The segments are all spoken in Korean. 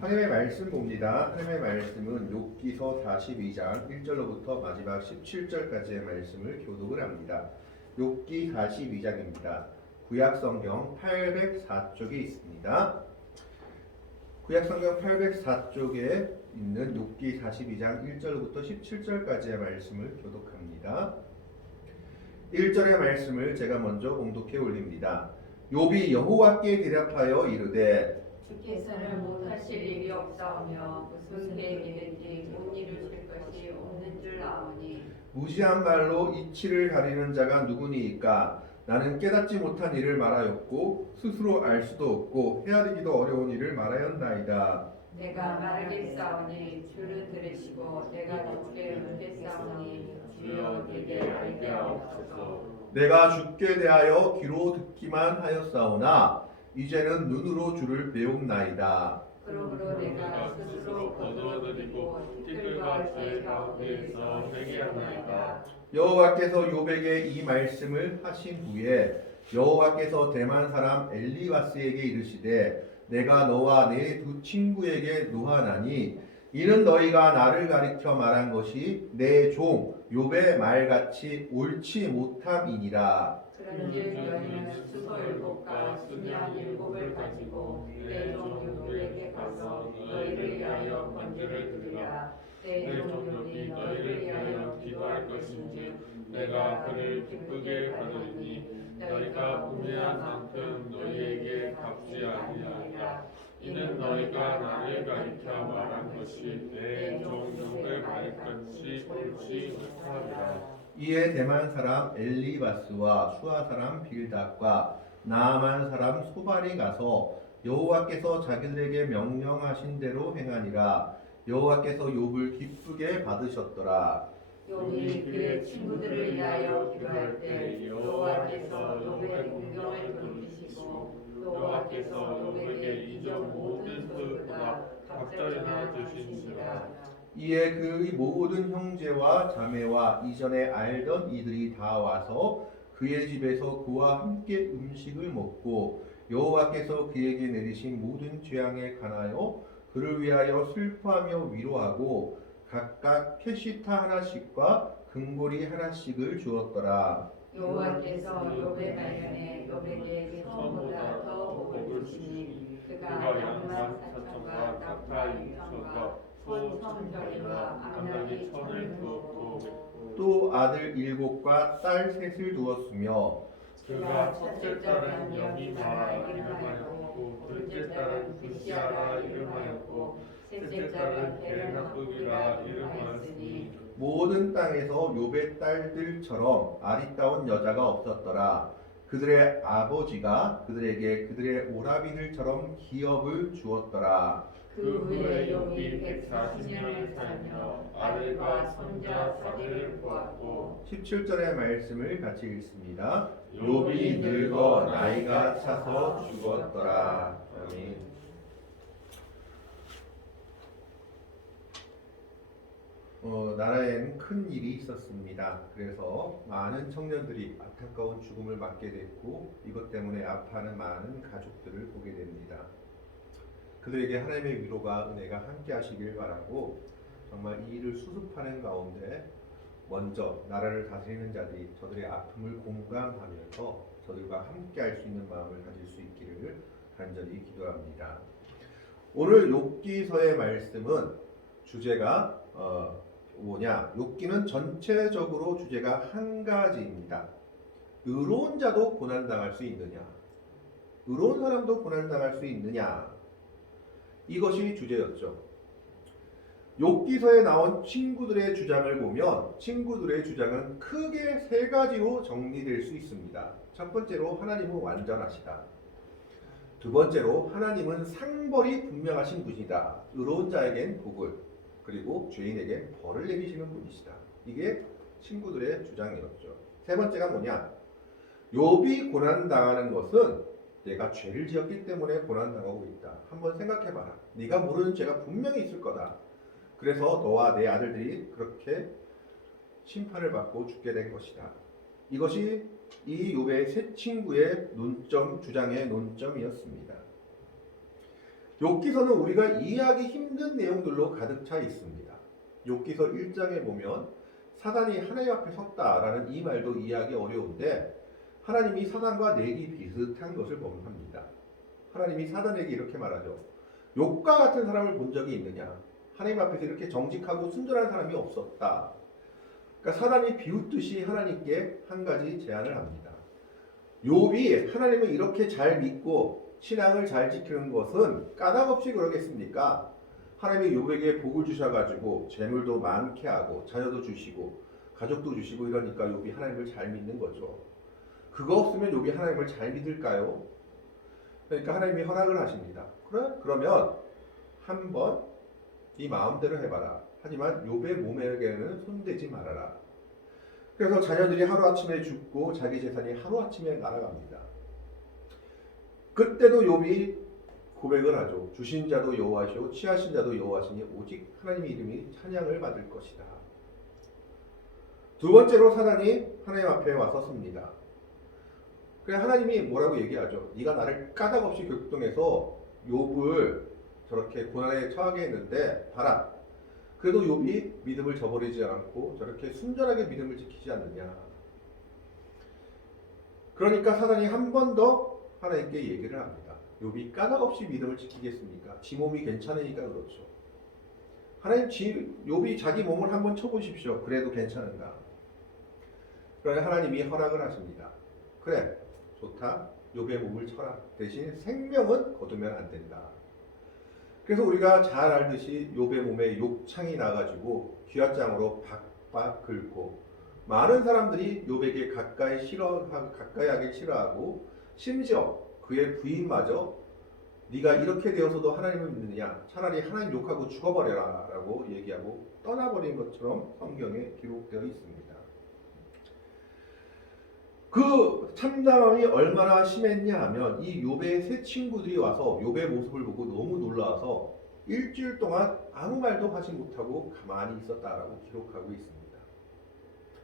하나님의 말씀 봅니다. 하나님의 말씀은 욥기서 42장 1절로부터 마지막 17절까지의 말씀을 교독을 합니다. 욥기 42장입니다. 구약성경 804쪽에 있습니다. 구약성경 804쪽에 있는 욥기 42장 1절로부터 17절까지의 말씀을 교독합니다. 1절의 말씀을 제가 먼저 봉독해 올립니다. 욥이 여호와께 대답하여 이르되 주께서는 못하실 일이 없사오며 무슨 계획이든지 못 이루실 것이 없는 줄 아오니 무시한 말로 이치를 가리는 자가 누구니이까? 나는 깨닫지 못한 일을 말하였고 스스로 알 수도 없고 헤아리기도 어려운 일을 말하였나이다. 내가 말하겠사오니 주를 들으시고 내가 주께 묻겠사오니 주여 내게 알게 하옵소서. 내가 주께 대하여 귀로 듣기만 하였사오나 이제는 눈으로 주를 배움나이다. 그러므로 내가 스스로 거두어드리고 띠들과 죄 가운데에서 회개하나이다. 여호와께서 욥에게 이 말씀을 하신 후에 여호와께서 대만 사람 엘리바스에게 이르시되 내가 너와 네 두 친구에게 노하나니 이는 너희가 나를 가리켜 말한 것이 내 종 욥의 말같이 옳지 못함이니라. 그런즉 너희는 수소 7과 수냥 7을 가지고 내 종 욥에게 가서 너희를 위하여 번제를 드리라. 내 종 욥이 너희를 위하여 기도할 것인지 내가 그를 기쁘게 받으리니 너희가 우매한 만큼 너희에게 갚지 아니하리라. 이는 너희가 나를 가리켜 말한 것이 내 종 욥의 말같이 옳지 못하리라. 이에 대만 사람 엘리바스와 수아 사람 빌닷과 나아만 사람 소발이 가서 여호와께서 자기들에게 명령하신 대로 행하니라. 여호와께서 욥을 기쁘게 받으셨더라. 욥이 그의 친구들을 위하여 기도할 때 여호와께서 욥의 공경을 돌리시고 여호와께서 욥에게 이전 모든 소유보다 갑절이나 주시니라. 이에 그의 모든 형제와 자매와 이전에 알던 이들이 다 와서 그의 집에서 그와 함께 음식을 먹고 여호와께서 그에게 내리신 모든 재앙에 관하여 그를 위하여 슬퍼하며 위로하고 각각 캐시타 하나씩과 금고리 하나씩을 주었더라. 여호와께서 욥의 말년에 욥에게 처음보다 더 복을 주시니 그가 양만 4천과 낙타 6천과 소 1,000덩이와 암나귀 1,000을 두었고 또 아들 7과 딸 3을 두었으며 그가 첫째 딸은 여기나라 이름하였고 둘째 딸은 부시아라 이름하였고 셋째 딸은 베르나북이라 이름하였으니 모든 땅에서 욥의 딸들처럼 아리따운 여자가 없었더라. 그들의 아버지가 그들에게 그들의 오라비들처럼 기업을 주었더라. 그 후에 욥이 140년을 살며 아들과 손자 4대를 보았고 17절의 말씀을 같이 읽습니다. 욥이 늙어 나이가 차서 죽었더라. 아멘. 나라엔 큰 일이 있었습니다. 그래서 많은 청년들이 안타까운 죽음을 맞게 됐고 이것 때문에 아파하는 많은 가족들을 보게 됩니다. 그들에게 하나님의 위로가 은혜가 함께 하시길 바라고 정말 이 일을 수습하는 가운데 먼저 나라를 다스리는 자들이 저들의 아픔을 공감하면서 저들과 함께 할 수 있는 마음을 가질 수 있기를 간절히 기도합니다. 오늘 욥기서의 말씀은 주제가 뭐냐? 욥기는 전체적으로 주제가 한 가지입니다. 의로운 자도 고난당할 수 있느냐? 의로운 사람도 고난당할 수 있느냐? 이것이 주제였죠. 욥기서에 나온 친구들의 주장을 보면 친구들의 주장은 크게 3가지로 정리될 수 있습니다. 첫 번째로 하나님은 완전하시다. 두 번째로 하나님은 상벌이 분명하신 분이다. 의로운 자에겐 복을 그리고 죄인에게 벌을 내리시는 분이시다. 이게 친구들의 주장이었죠. 세 번째가 뭐냐? 욥이 고난당하는 것은 내가 죄를 지었기 때문에 고난당하고 있다. 한번 생각해봐라. 네가 모르는 죄가 분명히 있을 거다. 그래서 너와 내 아들들이 그렇게 심판을 받고 죽게 된 것이다. 이것이 이 욥의 세 친구의 주장의 논점이었습니다. 욥기서는 우리가 이해하기 힘든 내용들로 가득 차 있습니다. 욥기서 1장에 보면 사단이 하나님 앞에 섰다라는 이 말도 이해하기 어려운데 하나님이 사단과 내기 비슷한 것을 범합니다. 하나님이 사단에게 이렇게 말하죠. 욥과 같은 사람을 본 적이 있느냐? 하나님 앞에서 이렇게 정직하고 순전한 사람이 없었다. 그러니까 사단이 비웃듯이 하나님께 한 가지 제안을 합니다. 욥이 하나님을 이렇게 잘 믿고 신앙을 잘 지키는 것은 까닭없이 그러겠습니까? 하나님이 욥에게 복을 주셔가지고 재물도 많게 하고 자녀도 주시고 가족도 주시고 이러니까 욥이 하나님을 잘 믿는 거죠. 그거 없으면 욥이 하나님을 잘 믿을까요? 그러니까 하나님이 허락을 하십니다. 그러면 한번 네 마음대로 해봐라. 하지만 욥의 몸에게는 손대지 말아라. 그래서 자녀들이 하루아침에 죽고 자기 재산이 하루아침에 날아갑니다. 그때도 욥이 고백을 하죠. 주신 자도 여호와시오 취하신 자도 여호와시니 오직 하나님의 이름이 찬양을 받을 것이다. 두 번째로 사단이 하나님 앞에 와서 섭니다. 그래 하나님이 뭐라고 얘기하죠. 네가 나를 까닭없이 격동해서 욥을 저렇게 고난에 처하게 했는데 봐라. 그래도 욥이 믿음을 저버리지 않고 저렇게 순전하게 믿음을 지키지 않느냐. 그러니까 사단이 한 번 더 하나님께 얘기를 합니다. 욥이 까닭없이 믿음을 지키겠습니까? 지 몸이 괜찮으니까 그렇죠. 하나님 욥이 자기 몸을 한번 쳐보십시오. 그래도 괜찮은가? 그러나 하나님이 허락을 하십니다. 그래 좋다. 욥의 몸을 쳐라. 대신 생명은 거두면 안 된다. 그래서 우리가 잘 알듯이 욥의 몸에 욕창이 나가지고 귀화장으로 박박 긁고 많은 사람들이 욥에게 가까이 하기 싫어하고 심지어 그의 부인마저 네가 이렇게 되어서도 하나님을 믿느냐 차라리 하나님 욕하고 죽어버려라 라고 얘기하고 떠나버린 것처럼 성경에 기록되어 있습니다. 그 참담함이 얼마나 심했냐 하면 이 욥의 세 친구들이 와서 욥의 모습을 보고 너무 놀라서 일주일 동안 아무 말도 하지 못하고 가만히 있었다라고 기록하고 있습니다.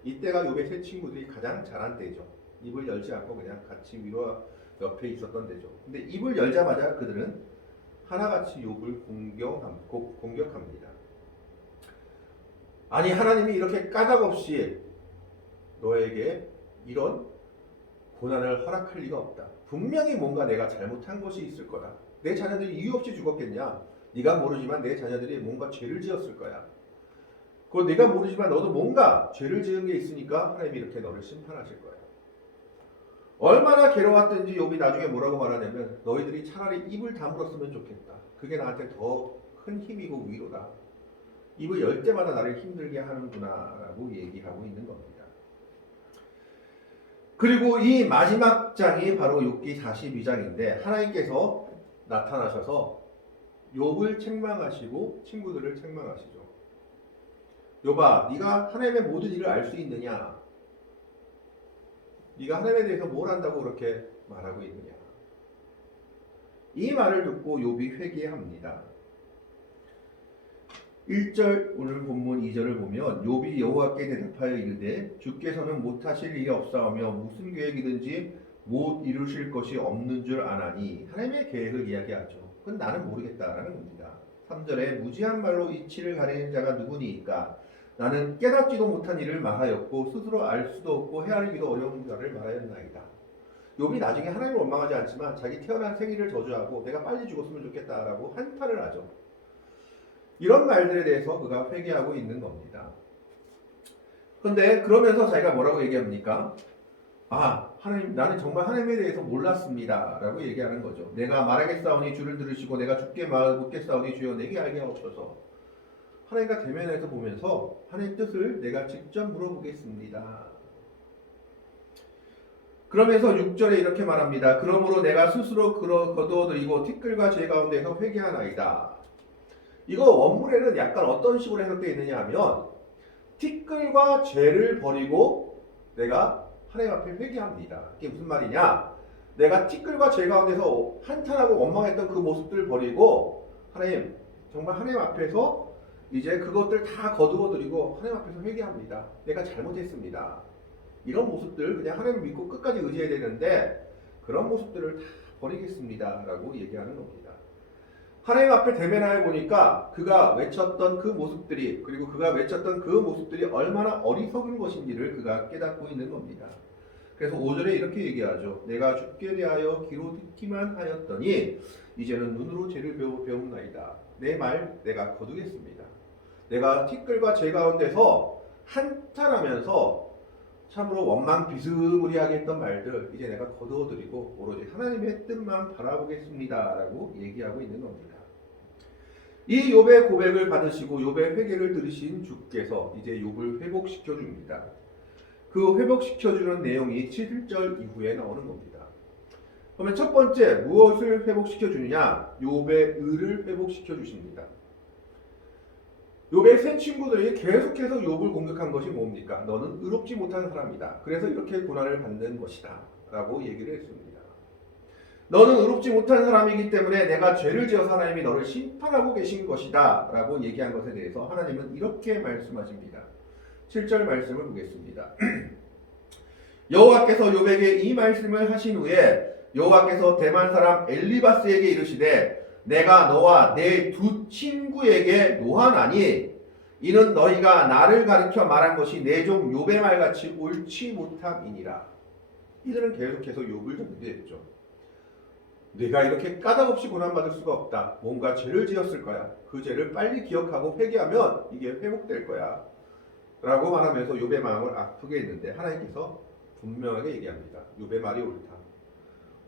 이때가 욥의 세 친구들이 가장 잘한 때죠. 입을 열지 않고 그냥 같이 위로 옆에 있었던 때죠. 근데 입을 열자마자 그들은 하나같이 욥을 공격합니다. 아니 하나님이 이렇게 까닭없이 너에게 이런 고난을 허락할 리가 없다. 분명히 뭔가 내가 잘못한 것이 있을 거다. 내 자녀들이 이유 없이 죽었겠냐? 네가 모르지만 내 자녀들이 뭔가 죄를 지었을 거야. 그거 네가 모르지만 너도 뭔가 죄를 지은 게 있으니까 하나님이 이렇게 너를 심판하실 거야. 얼마나 괴로웠든지 욥이 나중에 뭐라고 말하냐면 너희들이 차라리 입을 다물었으면 좋겠다. 그게 나한테 더 큰 힘이고 위로다. 입을 열 때마다 나를 힘들게 하는구나 라고 얘기하고 있는 겁니다. 그리고 이 마지막 장이 바로 욥기 42장인데 하나님께서 나타나셔서 욥을 책망하시고 친구들을 책망하시죠. 욥아, 네가 하나님의 모든 일을 알 수 있느냐? 네가 하나님에 대해서 뭘 안다고 그렇게 말하고 있느냐? 이 말을 듣고 욥이 회개합니다. 1절 오늘 본문 2절을 보면 욥이 여호와께 대답하여 이르되 주께서는 못하실 일이 없사오며 무슨 계획이든지 못 이루실 것이 없는 줄 아나니 하나님의 계획을 이야기하죠. 그건 나는 모르겠다라는 겁니다. 3절에 무지한 말로 이치를 가리는 자가 누구니이까 나는 깨닫지도 못한 일을 말하였고 스스로 알 수도 없고 헤아리기도 어려운 자를 말하였나이다. 욥이 나중에 하나님을 원망하지 않지만 자기 태어난 생일을 저주하고 내가 빨리 죽었으면 좋겠다라고 한탄을 하죠. 이런 말들에 대해서 그가 회개하고 있는 겁니다. 그런데 그러면서 자기가 뭐라고 얘기합니까? 아, 하나님, 나는 정말 하나님에 대해서 몰랐습니다 라고 얘기하는 거죠. 내가 말하겠사오니 주를 들으시고 내가 죽게 묻겠사오니 주여 내게 알게 하옵소서. 하나님과 대면해서 보면서 하나님 뜻을 내가 직접 물어보겠습니다. 그러면서 6절에 이렇게 말합니다. 그러므로 내가 스스로 거두어들이고 티끌과 죄 가운데서 회개하나이다. 이거 원문에는 약간 어떤 식으로 해석되어 있느냐 하면 티끌과 죄를 버리고 내가 하나님 앞에 회개합니다. 이게 무슨 말이냐? 내가 티끌과 죄 가운데서 한탄하고 원망했던 그 모습들 버리고 하나님, 정말 하나님 앞에서 이제 그것들 다 거두어들이고 하나님 앞에서 회개합니다. 내가 잘못했습니다. 이런 모습들 그냥 하나님을 믿고 끝까지 의지해야 되는데 그런 모습들을 다 버리겠습니다 라고 얘기하는 겁니다. 하나님 앞에 대면하여 보니까 그가 외쳤던 그 모습들이, 그리고 그가 외쳤던 그 모습들이 얼마나 어리석은 것인지를 그가 깨닫고 있는 겁니다. 그래서 5절에 이렇게 얘기하죠. 내가 죽게 대하여 귀로 듣기만 하였더니 이제는 눈으로 죄를 배움나이다. 내 말 내가 거두겠습니다. 내가 티끌과 재 가운데서 한탄하면서 참으로 원망 비스무리하게 했던 말들 이제 내가 거두어드리고 오로지 하나님의 뜻만 바라보겠습니다 라고 얘기하고 있는 겁니다. 이 욥의 고백을 받으시고 욥의 회개를 들으신 주께서 이제 욥을 회복시켜 줍니다. 그 회복시켜 주는 내용이 7절 이후에 나오는 겁니다. 그러면 첫 번째 무엇을 회복시켜 주느냐? 욥의 의를 회복시켜 주십니다. 욥의 세 친구들이 계속해서 욥을 공격한 것이 뭡니까? 너는 의롭지 못한 사람이다. 그래서 이렇게 고난을 받는 것이다 라고 얘기를 했습니다. 너는 의롭지 못한 사람이기 때문에 내가 죄를 지어서 하나님이 너를 심판하고 계신 것이다 라고 얘기한 것에 대해서 하나님은 이렇게 말씀하십니다. 7절 말씀을 보겠습니다. 여호와께서 욥에게 이 말씀을 하신 후에 여호와께서 대만 사람 엘리바스에게 이르시되 내가 너와 내 두 친구에게 노하나니 이는 너희가 나를 가르쳐 말한 것이 내 종 욥의 말같이 옳지 못함이니라. 이들은 계속해서 욥을 전제했죠. 내가 이렇게 까닭없이 고난받을 수가 없다. 뭔가 죄를 지었을 거야. 그 죄를 빨리 기억하고 회개하면 이게 회복될 거야 라고 말하면서 욥의 마음을 아프게 했는데 하나님께서 분명하게 얘기합니다. 욥의 말이 옳다.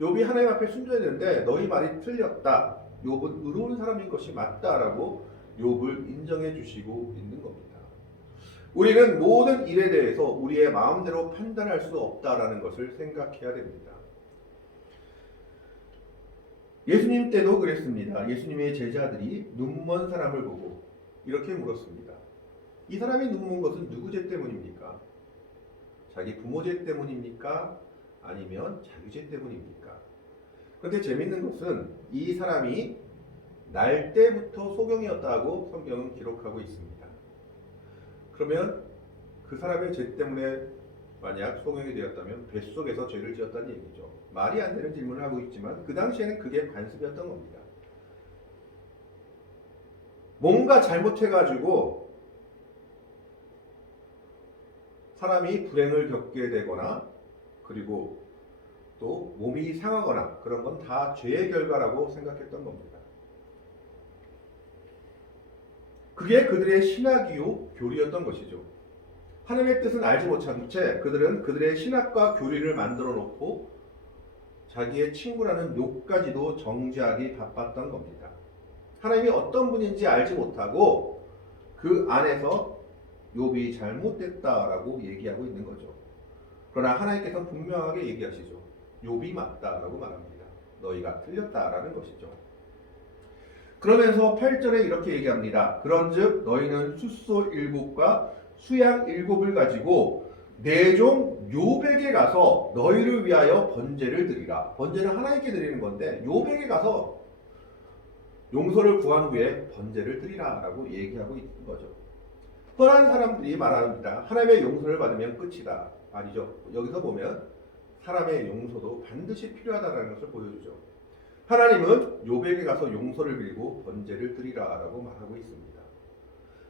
욥이 하나님 앞에 순종했는데 너희 말이 틀렸다. 욥은 의로운 사람인 것이 맞다라고 욥을 인정해 주시고 있는 겁니다. 우리는 모든 일에 대해서 우리의 마음대로 판단할 수 없다라는 것을 생각해야 됩니다. 예수님 때도 그랬습니다. 예수님의 제자들이 눈먼 사람을 보고 이렇게 물었습니다. 이 사람이 눈먼 것은 누구 죄 때문입니까? 자기 부모 죄 때문입니까? 아니면 자기 죄 때문입니까? 그런데 재밌는 것은 이 사람이 날 때부터 소경이었다고 성경은 기록하고 있습니다. 그러면 그 사람의 죄 때문에 만약 소경이 되었다면 뱃속에서 죄를 지었다는 얘기죠. 말이 안 되는 질문을 하고 있지만 그 당시에는 그게 관습이었던 겁니다. 뭔가 잘못해가지고 사람이 불행을 겪게 되거나 그리고 또 몸이 상하거나 그런 건 다 죄의 결과라고 생각했던 겁니다. 그게 그들의 신학이요 교리였던 것이죠. 하나님의 뜻은 알지 못한 채 그들은 그들의 신학과 교리를 만들어 놓고 자기의 친구라는 욥까지도 정죄하기 바빴던 겁니다. 하나님이 어떤 분인지 알지 못하고 그 안에서 욥이 잘못됐다라고 얘기하고 있는 거죠. 그러나 하나님께서는 분명하게 얘기하시죠. 욥이 맞다라고 말합니다. 너희가 틀렸다라는 것이죠. 그러면서 8절에 이렇게 얘기합니다. 그런즉 너희는 숫소 7과 수양 7을 가지고 내 종 욥에게 가서 너희를 위하여 번제를 드리라. 번제는 하나님께 드리는 건데 욥에게 가서 용서를 구한 후에 번제를 드리라 라고 얘기하고 있는 거죠. 흔한 사람들이 말합니다. 하나님의 용서를 받으면 끝이다. 아니죠. 여기서 보면 사람의 용서도 반드시 필요하다는 것을 보여주죠. 하나님은 욥에게 가서 용서를 빌고 번제를 드리라 라고 말하고 있습니다.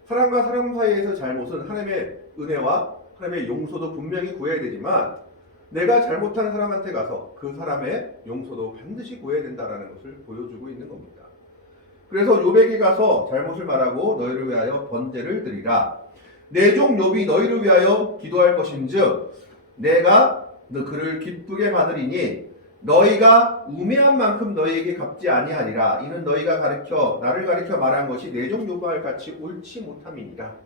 사람과 사람 사이에서 잘못은 하나님의 은혜와 하나님의 용서도 분명히 구해야 되지만 내가 잘못한 사람한테 가서 그 사람의 용서도 반드시 구해야 된다는 것을 보여주고 있는 겁니다. 그래서 욥에게 가서 잘못을 말하고 너희를 위하여 번제를 드리라. 내 종 욥이 너희를 위하여 기도할 것인즉 내가 그를 기쁘게 받으리니 너희가 우매한 만큼 너희에게 갚지 아니하리라. 이는 너희가 나를 가르쳐 말한 것이 내 종 욥과 같이 옳지 못함이니라.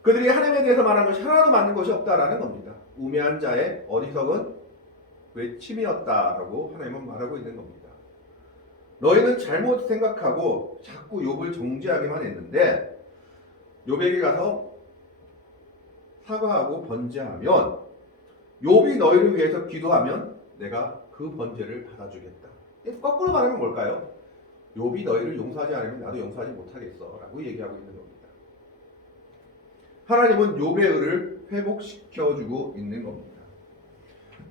그들이 하나님에 대해서 말한 것이 하나도 맞는 것이 없다라는 겁니다. 우매한 자의 어리석은 외침이었다라고 하나님은 말하고 있는 겁니다. 너희는 잘못 생각하고 자꾸 욥을 정죄하기만 했는데 욥에게 가서 사과하고 번제하면 욥이 너희를 위해서 기도하면 내가 그 번제를 받아주겠다. 거꾸로 말하면 뭘까요? 욥이 너희를 용서하지 않으면 나도 용서하지 못하겠어 라고 얘기하고 있는 겁니다. 하나님은 욥의 의를 회복시켜주고 있는 겁니다.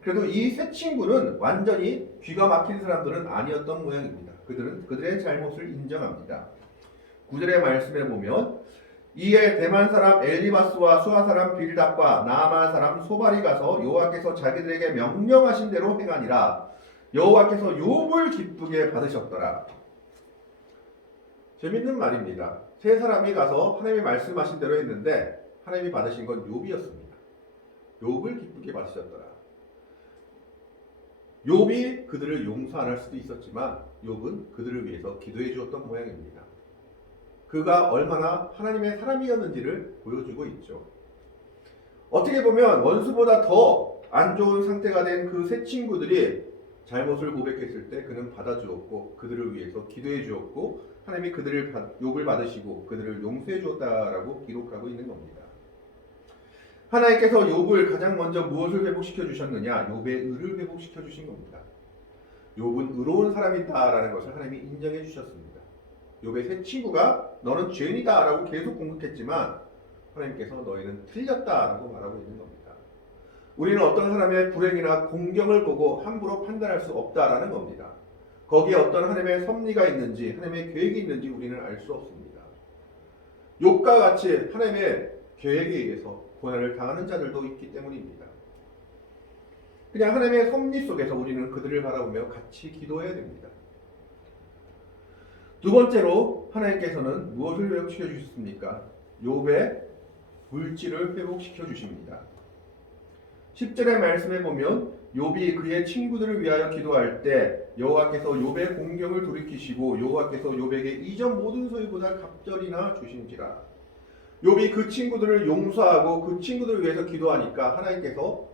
그래도 이 세 친구는 완전히 귀가 막힌 사람들은 아니었던 모양입니다. 그들은 그들의 잘못을 인정합니다. 9절의 말씀에 보면 이에 대만 사람 엘리바스와 수아 사람 빌답과 나아만 사람 소발이 가서 여호와께서 자기들에게 명령하신 대로 행하니라. 여호와께서 욥을 기쁘게 받으셨더라. 재밌는 말입니다. 세 사람이 가서 하나님이 말씀하신 대로 했는데 하나님이 받으신 건 욥이었습니다. 욥을 기쁘게 받으셨더라. 욥이 그들을 용서 안 할 수도 있었지만 욥은 그들을 위해서 기도해 주었던 모양입니다. 그가 얼마나 하나님의 사람이었는지를 보여주고 있죠. 어떻게 보면 원수보다 더 안 좋은 상태가 된 그 세 친구들이 잘못을 고백했을 때 그는 받아주었고 그들을 위해서 기도해 주었고 하나님이 욥을 받으시고 그들을 용서해 주었다라고 기록하고 있는 겁니다. 하나님께서 욥을 가장 먼저 무엇을 회복시켜 주셨느냐? 욥의 의를 회복시켜 주신 겁니다. 욥은 의로운 사람이다라는 것을 하나님이 인정해 주셨습니다. 욥의 세 친구가 너는 죄인이다라고 계속 공격했지만 하나님께서 너희는 틀렸다라고 말하고 있는 겁니다. 우리는 어떤 사람의 불행이나 공경을 보고 함부로 판단할 수 없다라는 겁니다. 거기에 어떤 하나님의 섭리가 있는지 하나님의 계획이 있는지 우리는 알 수 없습니다. 욥과 같이 하나님의 계획에 의해서 고난을 당하는 자들도 있기 때문입니다. 그냥 하나님의 섭리 속에서 우리는 그들을 바라보며 같이 기도해야 됩니다. 두 번째로 하나님께서는 무엇을 회복시켜 주셨습니까? 욥의 물질을 회복시켜 주십니다. 10절의 말씀에 보면 욥이 그의 친구들을 위하여 기도할 때 여호와께서 욥의 공경을 돌이키시고 여호와께서 욥에게 이전 모든 소유보다 갑절이나 주신지라. 욥이 그 친구들을 용서하고 그 친구들을 위해서 기도하니까 하나님께서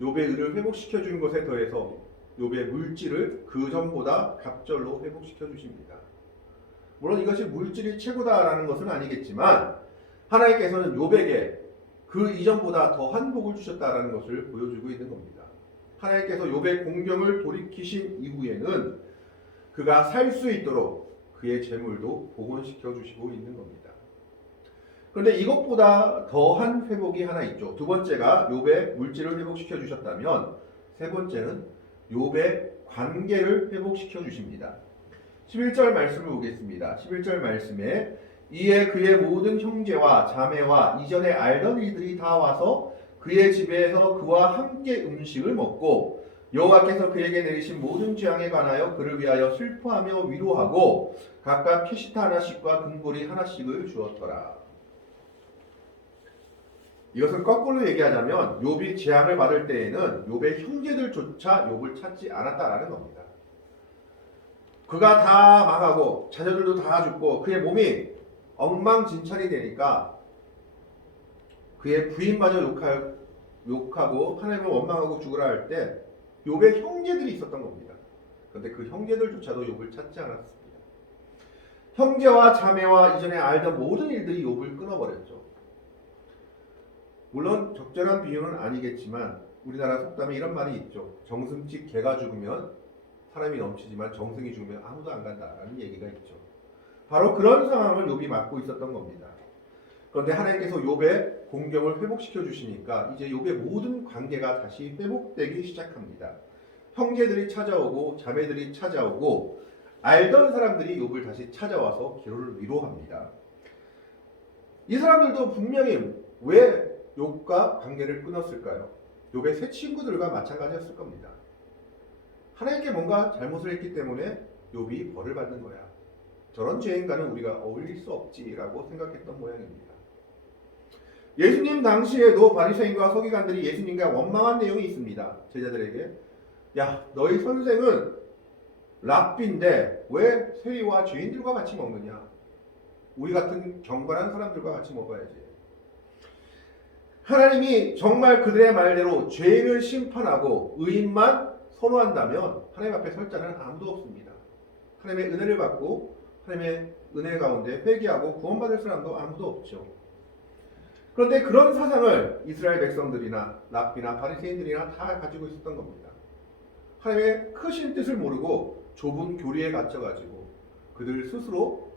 욥의 의를 회복시켜 준 것에 더해서 욥의 물질을 그 전보다 갑절로 회복시켜 주십니다. 물론 이것이 물질이 최고다라는 것은 아니겠지만 하나님께서는 욥에게 그 이전보다 더한 복을 주셨다라는 것을 보여주고 있는 겁니다. 하나님께서 욥의 공경을 돌이키신 이후에는 그가 살 수 있도록 그의 재물도 복원시켜 주시고 있는 겁니다. 그런데 이것보다 더한 회복이 하나 있죠. 두 번째가 욥의 물질을 회복시켜 주셨다면 세 번째는 욥의 관계를 회복시켜 주십니다. 11절 말씀을 보겠습니다. 11절 말씀에 이에 그의 모든 형제와 자매와 이전에 알던 이들이 다 와서 그의 집에서 그와 함께 음식을 먹고 여호와께서 그에게 내리신 모든 재앙에 관하여 그를 위하여 슬퍼하며 위로하고 각각 피시타 하나씩과 금고리 하나씩을 주었더라. 이것은 거꾸로 얘기하자면 욥이 재앙을 받을 때에는 욥의 형제들조차 욥을 찾지 않았다라는 겁니다. 그가 다 망하고 자녀들도 다 죽고 그의 몸이 엉망진창이 되니까 그의 부인마저 욕하고 하나님을 원망하고 죽으라 할 때 욥의 형제들이 있었던 겁니다. 그런데 그 형제들조차도 욥을 찾지 않았습니다. 형제와 자매와 이전에 알던 모든 일들이 욥을 끊어버렸죠. 물론 적절한 비유는 아니겠지만 우리나라 속담에 이런 말이 있죠. 정승집 개가 죽으면 사람이 넘치지만 정승이 죽으면 아무도 안 간다라는 얘기가 있죠. 바로 그런 상황을 욥이 맞고 있었던 겁니다. 그런데 하나님께서 욥의 공경을 회복시켜 주시니까 이제 욥의 모든 관계가 다시 회복되기 시작합니다. 형제들이 찾아오고 자매들이 찾아오고 알던 사람들이 욥을 다시 찾아와서 기로를 위로합니다. 이 사람들도 분명히 왜 욥과 관계를 끊었을까요? 욥의 새 친구들과 마찬가지였을 겁니다. 하나님께 뭔가 잘못을 했기 때문에 욥이 벌을 받는 거야. 저런 죄인과는 우리가 어울릴 수 없지라고 생각했던 모양입니다. 예수님 당시에도 바리새인과 서기관들이 예수님과 원망한 내용이 있습니다. 제자들에게 야 너희 선생은 랍비인데 왜 세리와 죄인들과 같이 먹느냐? 우리 같은 경건한 사람들과 같이 먹어야지. 하나님이 정말 그들의 말대로 죄인을 심판하고 의인만 선호한다면 하나님 앞에 설 자는 아무도 없습니다. 하나님의 은혜를 받고 하나님의 은혜 가운데 회개하고 구원받을 사람도 아무도 없죠. 그런데 그런 사상을 이스라엘 백성들이나 랍비나 바리새인들이나 다 가지고 있었던 겁니다. 하나님의 크신 뜻을 모르고 좁은 교리에 갇혀가지고 그들 스스로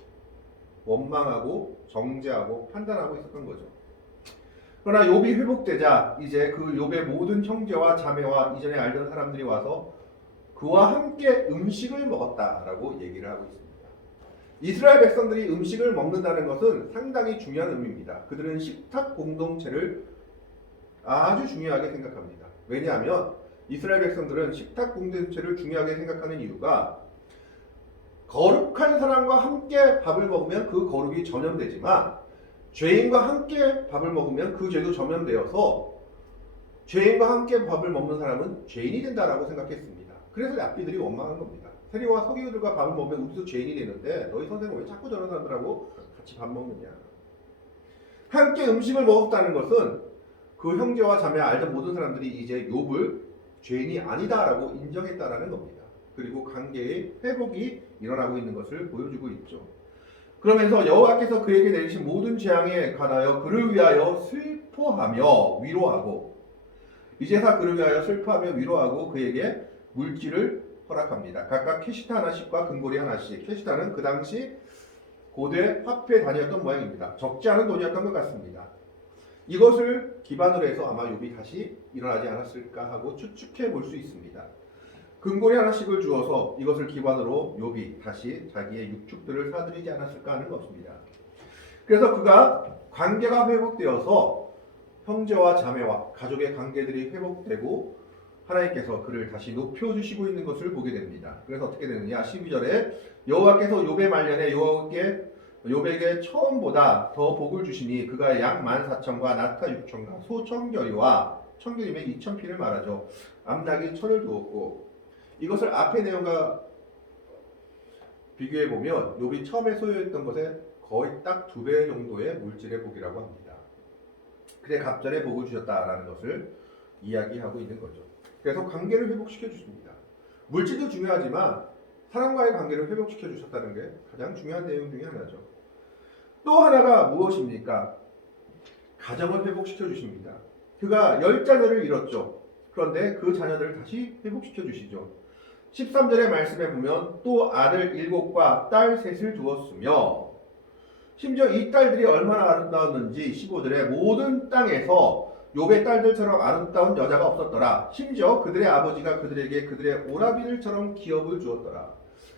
원망하고 정죄하고 판단하고 있었던 거죠. 그러나 욥이 회복되자 이제 그 욥의 모든 형제와 자매와 이전에 알던 사람들이 와서 그와 함께 음식을 먹었다라고 얘기를 하고 있습니다. 이스라엘 백성들이 음식을 먹는다는 것은 상당히 중요한 의미입니다. 그들은 식탁 공동체를 아주 중요하게 생각합니다. 왜냐하면 이스라엘 백성들은 식탁 공동체를 중요하게 생각하는 이유가 거룩한 사람과 함께 밥을 먹으면 그 거룩이 전염되지만 죄인과 함께 밥을 먹으면 그 죄도 전염되어서 죄인과 함께 밥을 먹는 사람은 죄인이 된다라고 생각했습니다. 그래서 랍비들이 원망한 겁니다. 세리와 서기관들과 밥을 먹으면 우리도 죄인이 되는데 너희 선생은 왜 자꾸 저런 사람들하고 같이 밥 먹느냐. 함께 음식을 먹었다는 것은 그 형제와 자매 알던 모든 사람들이 이제 욥을 죄인이 아니다라고 인정했다라는 겁니다. 그리고 관계의 회복이 일어나고 있는 것을 보여주고 있죠. 그러면서 여호와께서 그에게 내리신 모든 재앙에 관하여 그를 위하여 슬퍼하며 위로하고 이제서 그를 위하여 슬퍼하며 위로하고 그에게 물질을 허락합니다. 각각 캐시타 하나씩과 금고리 하나씩. 캐시타는 그 당시 고대 화폐 단위였던 모양입니다. 적지 않은 돈이었던 것 같습니다. 이것을 기반으로 해서 아마 욥이 다시 일어나지 않았을까 하고 추측해 볼 수 있습니다. 금고리 하나씩을 주어서 이것을 기반으로 욥이 다시 자기의 육축들을 사들이지 않았을까 하는 것입니다. 그래서 그가 관계가 회복되어서 형제와 자매와 가족의 관계들이 회복되고 하나님께서 그를 다시 높여주시고 있는 것을 보게 됩니다. 그래서 어떻게 되느냐 12절에 여호와께서 욥의 말년에 욥에게 처음보다 더 복을 주시니 그가 양 14,000과 낙타 6,000과 소 1,000결이와 1,000결이면 2,000피를 말하죠. 암탉이 1,000을 두었고 이것을 앞의 내용과 비교해 보면 욥이 처음에 소유했던 것에 거의 딱 2배 정도의 물질의 복이라고 합니다. 그래 갑절에 복을 주셨다라는 것을 이야기하고 있는 거죠. 그래서 관계를 회복시켜 주십니다. 물질도 중요하지만 사람과의 관계를 회복시켜 주셨다는 게 가장 중요한 내용 중에 하나죠. 또 하나가 무엇입니까? 가정을 회복시켜 주십니다. 그가 10자녀를 잃었죠. 그런데 그 자녀들을 다시 회복시켜 주시죠. 13절의 말씀에 보면 또 아들 7과 딸 3을 두었으며 심지어 이 딸들이 얼마나 아름다웠는지 15절에 모든 땅에서 욥의 딸들처럼 아름다운 여자가 없었더라. 심지어 그들의 아버지가 그들에게 그들의 오라비들처럼 기업을 주었더라.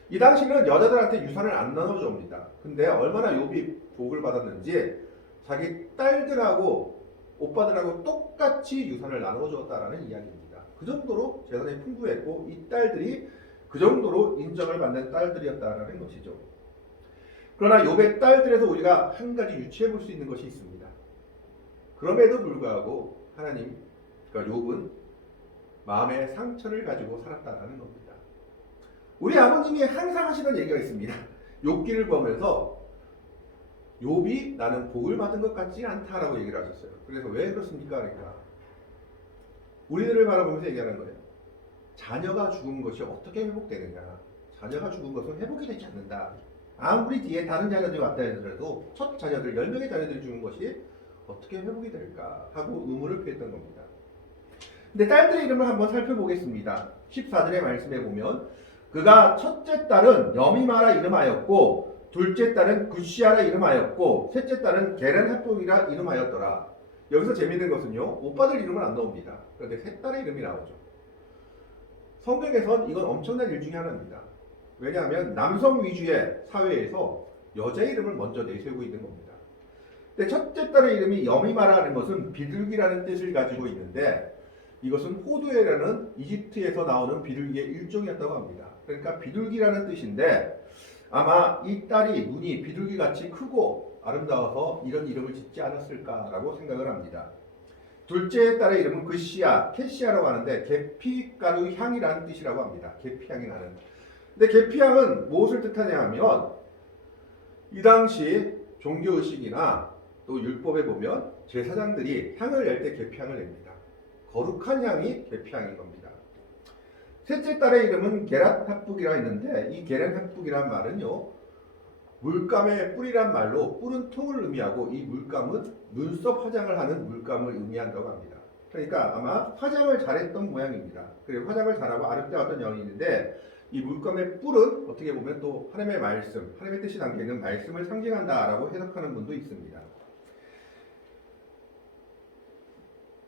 이 당시는 여자들한테 유산을 안 나눠줍니다. 근데 얼마나 욥이 복을 받았는지 자기 딸들하고 오빠들하고 똑같이 유산을 나눠주었다라는 이야기입니다. 그 정도로 재산이 풍부했고 이 딸들이 그 정도로 인정을 받는 딸들이었다라는 것이죠. 그러나 욥의 딸들에서 우리가 한 가지 유추해 볼 수 있는 것이 있습니다. 그럼에도 불구하고 하나님, 그러니까 욥은 마음의 상처를 가지고 살았다라는 겁니다. 우리 아버님이 항상 하시는 얘기가 있습니다. 욥기를 보면서 욥이 나는 복을 받은 것 같지 않다라고 얘기를 하셨어요. 그래서 왜 그렇습니까? 그러니까 우리들을 바라보면서 얘기하는 거예요. 자녀가 죽은 것이 어떻게 회복되느냐. 자녀가 죽은 것은 회복이 되지 않는다. 아무리 뒤에 다른 자녀들이 왔다 하더라도 첫 자녀들 10명의 자녀들이 죽은 것이 어떻게 회복이 될까 하고 의문을 표했던 겁니다. 근데 딸들의 이름을 한번 살펴보겠습니다. 14절의 말씀에 보면 그가 첫째 딸은 여미마라 이름하였고 둘째 딸은 굿시아라 이름하였고 셋째 딸은 게렌핫복이라 이름하였더라. 여기서 재미있는 것은요. 오빠들 이름은 안 나옵니다. 그런데 셋 딸의 이름이 나오죠. 성경에선 이건 엄청난 일 중에 하나입니다. 왜냐하면 남성 위주의 사회에서 여자 이름을 먼저 내세우고 있는 겁니다. 근데 첫째 딸의 이름이 여미마라는 것은 비둘기라는 뜻을 가지고 있는데 이것은 호두에라는 이집트에서 나오는 비둘기의 일종이었다고 합니다. 그러니까 비둘기라는 뜻인데 아마 이 딸이 눈이 비둘기같이 크고 아름다워서 이런 이름을 짓지 않았을까라고 생각을 합니다. 둘째 딸의 이름은 그시아, 캐시아라고 하는데 계피가루 향이라는 뜻이라고 합니다. 계피향이 나는. 근데 계피향은 무엇을 뜻하냐 하면 이 당시 종교의식이나 또 율법에 보면 제사장들이 향을 낼 때 계피향을 냅니다. 거룩한 향이 계피향인 겁니다. 셋째 딸의 이름은 게란핫북이라 했는데 이 게란핫북이란 말은요. 물감의 뿔이란 말로 뿔은 통을 의미하고 이 물감은 눈썹 화장을 하는 물감을 의미한다고 합니다. 그러니까 아마 화장을 잘했던 모양입니다. 그리고 화장을 잘하고 아름다웠던 여인인데 이 물감의 뿔은 어떻게 보면 또 하나님의 말씀, 하나님의 뜻이 담겨있는 말씀을 상징한다라고 해석하는 분도 있습니다.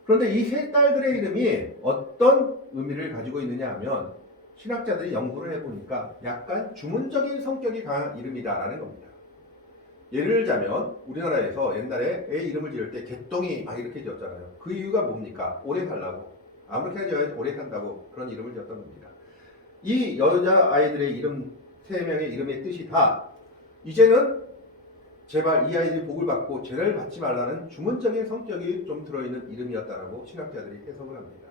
그런데 이 세 딸들의 이름이 어떤 의미를 가지고 있느냐 하면 신학자들이 연구를 해보니까 약간 주문적인 성격이 강한 이름이다라는 겁니다. 예를 들자면 우리나라에서 옛날에 애 이름을 지을 때 개똥이 막 이렇게 지었잖아요. 그 이유가 뭡니까? 오래 살라고. 아무렇게나 지어야지 오래 산다고 그런 이름을 지었던 겁니다. 이 여자 아이들의 이름 세 명의 이름의 뜻이 다 이제는 제발 이 아이들이 복을 받고 죄를 받지 말라는 주문적인 성격이 좀 들어있는 이름이었다라고 신학자들이 해석을 합니다.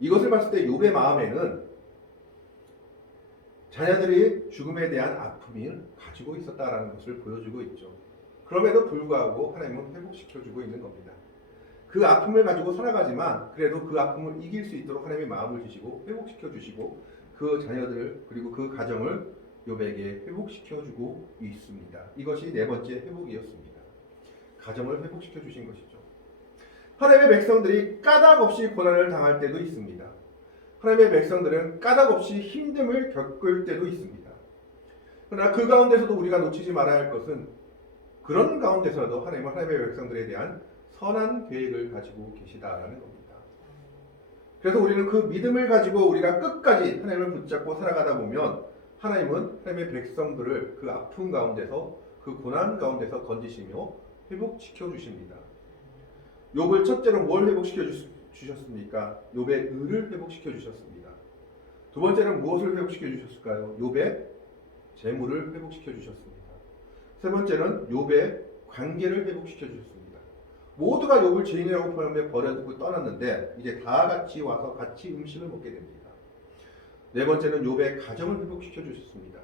이것을 봤을 때 욥의 마음에는 자녀들이 죽음에 대한 아픔을 가지고 있었다라는 것을 보여주고 있죠. 그럼에도 불구하고 하나님은 회복시켜주고 있는 겁니다. 그 아픔을 가지고 살아가지만 그래도 그 아픔을 이길 수 있도록 하나님의 마음을 주시고 회복시켜주시고 그 자녀들 그리고 그 가정을 욥에게 회복시켜주고 있습니다. 이것이 네 번째 회복이었습니다. 가정을 회복시켜주신 것이죠. 하나님의 백성들이 까닭 없이 고난을 당할 때도 있습니다. 하나님의 백성들은 까닭 없이 힘듦을 겪을 때도 있습니다. 그러나 그 가운데서도 우리가 놓치지 말아야 할 것은 그런 가운데서도 하나님의 백성들에 대한 선한 계획을 가지고 계시다라는 겁니다. 그래서 우리는 그 믿음을 가지고 우리가 끝까지 하나님을 붙잡고 살아가다 보면 하나님은 하나님의 백성들을 그 아픔 가운데서 그 고난 가운데서 건지시며 회복시켜 주십니다. 욥을 첫째로 뭘 회복시켜 주셨습니까? 욥의 의를 회복시켜 주셨습니다. 두 번째는 무엇을 회복시켜 주셨을까요? 욥의 재물을 회복시켜 주셨습니다. 세 번째는 욥의 관계를 회복시켜 주셨습니다. 모두가 욥을 죄인이라고 버려두고 떠났는데 이제 다 같이 와서 같이 음식을 먹게 됩니다. 네 번째는 욥의 가정을 회복시켜 주셨습니다.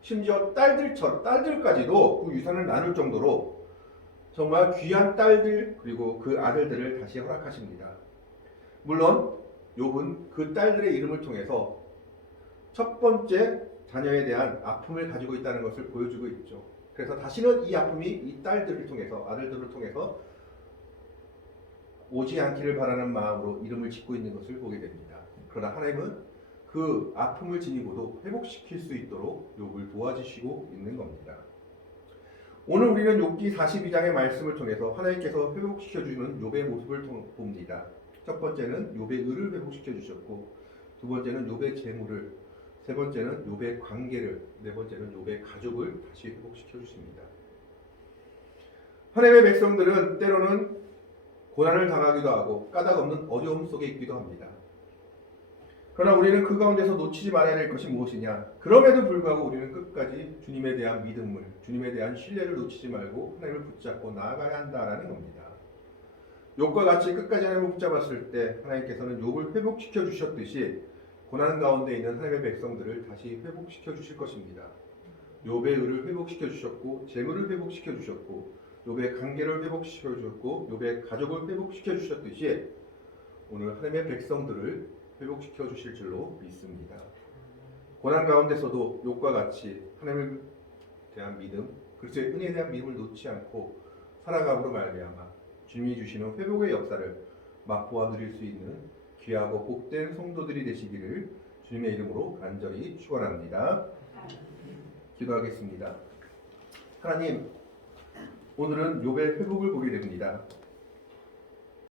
심지어 딸들까지도 그 유산을 나눌 정도로 정말 귀한 딸들 그리고 그 아들들을 다시 허락하십니다. 물론 욥은 그 딸들의 이름을 통해서 첫 번째 자녀에 대한 아픔을 가지고 있다는 것을 보여주고 있죠. 그래서 다시는 이 아픔이 이 딸들을 통해서 아들들을 통해서 오지 않기를 바라는 마음으로 이름을 짓고 있는 것을 보게 됩니다. 그러나 하나님은 그 아픔을 지니고도 회복시킬 수 있도록 욥을 도와주시고 있는 겁니다. 오늘 우리는 욥기 42장의 말씀을 통해서 하나님께서 회복시켜주는 욥의 모습을 봅니다. 첫 번째는 욥의 의를 회복시켜 주셨고, 두 번째는 욥의 재물을, 세 번째는 욥의 관계를, 네 번째는 욥의 가족을 다시 회복시켜 주십니다. 하나님의 백성들은 때로는 고난을 당하기도 하고 까닭 없는 어려움 속에 있기도 합니다. 그러나 우리는 그 가운데서 놓치지 말아야 될 것이 무엇이냐? 그럼에도 불구하고 우리는 끝까지 주님에 대한 믿음을, 주님에 대한 신뢰를 놓치지 말고 하나님을 붙잡고 나아가야 한다라는 겁니다. 욥과 같이 끝까지 하나님을 붙잡았을 때 하나님께서는 욥을 회복시켜 주셨듯이 고난 가운데 있는 하나님의 백성들을 다시 회복시켜 주실 것입니다. 욥의 의를 회복시켜 주셨고, 재물을 회복시켜 주셨고, 욥의 관계를 회복시켜 주셨고, 욥의 가족을 회복시켜 주셨듯이 오늘 하나님의 백성들을 회복시켜 주실 줄로 믿습니다. 고난 가운데서도 욥과 같이 하나님에 대한 믿음, 그리스도의 은혜에 대한 믿음을 놓지 않고 살아감으로 말미암아 주님이 주시는 회복의 역사를 맛보아 누릴 수 있는 귀하고 복된 성도들이 되시기를 주님의 이름으로 간절히 축원합니다. 기도하겠습니다. 하나님, 오늘은 욥의 회복을 보게 됩니다.